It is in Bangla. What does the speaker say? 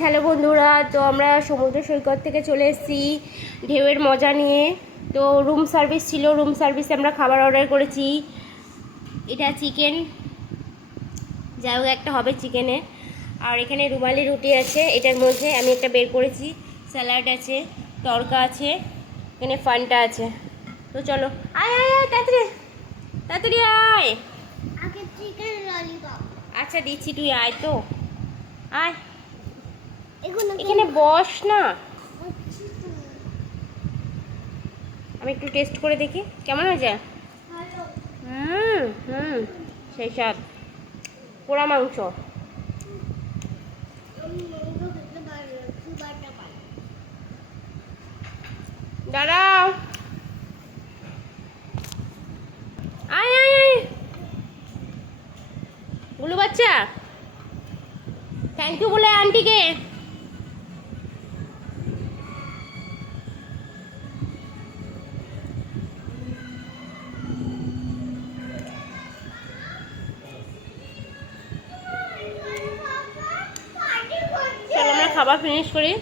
হ্যালো বন্ধুরা, তো আমরা সমুদ্র সৈকত থেকে চলে এসেছি ঢেউয়ের মজা নিয়ে। তো রুম সার্ভিস ছিল, রুম সার্ভিসে আমরা খাবার অর্ডার করেছি। এটা চিকেন, যাই হোক একটা হবে চিকেনে। আর এখানে রুমালি রুটি আছে, এটার মধ্যে আমি একটা বের করেছি। স্যালাড আছে, তড়কা আছে, এখানে ফান্টা আছে। তো চলো, আয় আয় আয়, তাড়াতাড়ি তাড়াতাড়ি আয়। আচ্ছা দিচ্ছি, তুই আয় তো, আয় এখানে বস না। আমি একটু টেস্ট করে দেখি কেমন হয়েছে। হুম, সেই স্বাদ, পোড়া মাংস। দাঁড়াও, আয় আয় আয় গুলু বাচ্চা, থ্যাংক ইউ বলে আন্টিকে। চলো আমরা খাবার ফিনিশ করি।